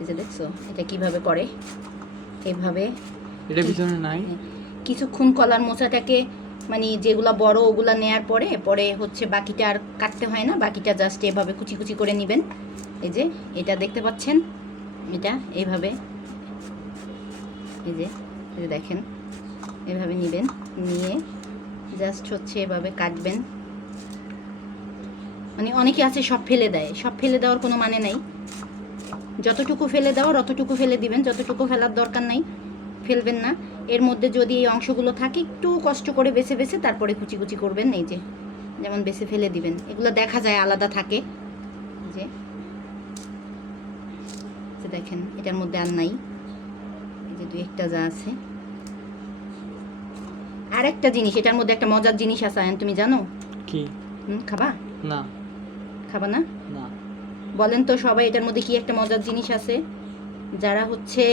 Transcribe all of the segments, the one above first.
এই যে দেখছো এটা কিভাবে করে, এইভাবে এটা ভিতরে নাই। কিছুক্ষণ কলার মোচাটাকে মানে যেগুলা বড় ওগুলা নেয়ার পরে পরে হচ্ছে বাকিটা আর কাটতে হয় না, বাকিটা জাস্ট এভাবে কুচি কুচি করে নেবেন। এই যে এটা দেখতে পাচ্ছেন, এটা এইভাবে এই যে দেখেন এভাবে নেবেন, নিয়ে জাস্ট হচ্ছে এভাবে কাটবেন। মানে অনেকে আছে সব ফেলে দেয়, সব ফেলে দেওয়ার কোনো মানে নাই। যতটুকু ফেলে দেওয়ার অতটুকু ফেলে দিবেন, যতটুকু ফেলার দরকার নাই ফেলবেন না। এর মধ্যে যদি এই অংশগুলো থাকে একটু কষ্ট করে বেছে বেছে তারপরে কুচি কুচি করবেন। এই যে যেমন বেছে ফেলে দিবেন, এগুলো দেখা যায় আলাদা থাকে। যে দেখেন এটার মধ্যে আর নাই, এই যে দুই একটা যা আছে। আর একটা জিনিস এটার মধ্যে একটা মজার জিনিস আছে, তুমি জানো কি? খাবা না। খাবা না? না। বলেন তো সবাই এটার মধ্যে কি একটা মজার জিনিস আছে? যারা হচ্ছে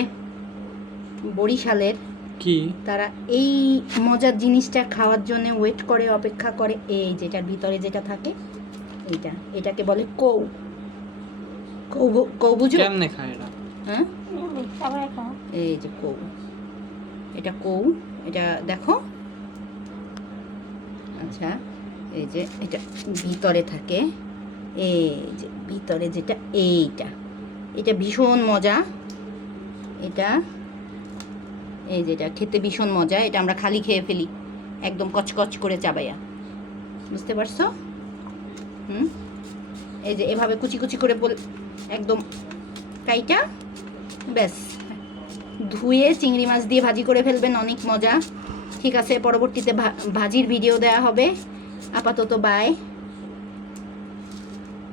বরিশালের কি? তারা এই মজার জিনিসটা খাওয়ার জন্য ওয়েট করে, অপেক্ষা করে। এই যেটার ভিতরে যেটা থাকে এইটা, এটাকে বলে কৌ। কৌ কৌ বুঝো? কেমনে খায় এটা? হ্যাঁ এই যে কৌ, এটা কৌ, এটা দেখো। আচ্ছা এই যে এটা ভিতরে থাকে, এই যে ভিতরে যেটা এইটা, এটা ভীষণ মজা। এটা এই যেটা খেতে ভীষণ মজা, এটা আমরা খালি খেয়ে ফেলি একদম কচকচ করে চাবাইয়া, বুঝতে পারছো? এই যে এভাবে কুচি কুচি করে একদম কাইটা ব্যাস ধুয়ে চিংড়ি মাছ দিয়ে ভাজি করে ফেলবেন, অনেক মজা। ঠিক আছে, পরবর্তীতে ভাজির ভিডিও দেওয়া হবে। আপাতত বাই।